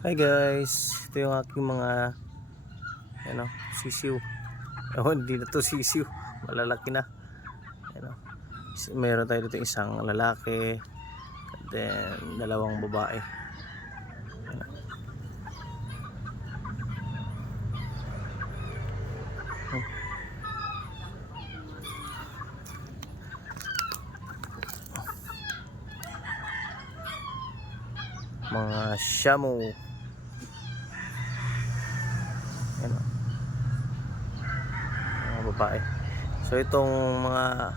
Hi guys, ito yung aking mga sisiw. Oh, hindi na to sisiw, malalaki na. Ano, meron tayo dito isang lalaki, then dalawang babae. Ano, mga shamu. Ano, mga babae. So itong mga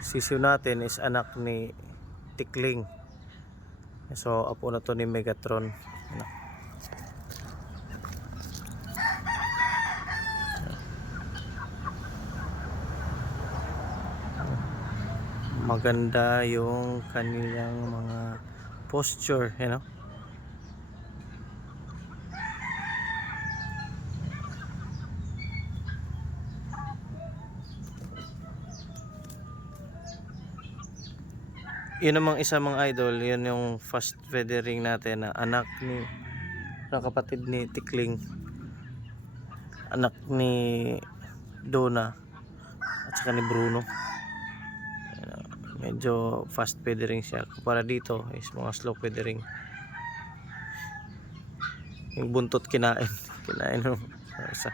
sisiw natin is anak ni Tikling. So apo na to ni Megatron. Ano, maganda yung kanilang mga posture, yun namang isa mga idol, yun yung fast feathering natin na anak ni kapatid ni Tikling, anak ni Donna at saka ni Bruno. Medyo fast feathering siya para dito is mga slow feathering. Yung buntot kinain ng isa.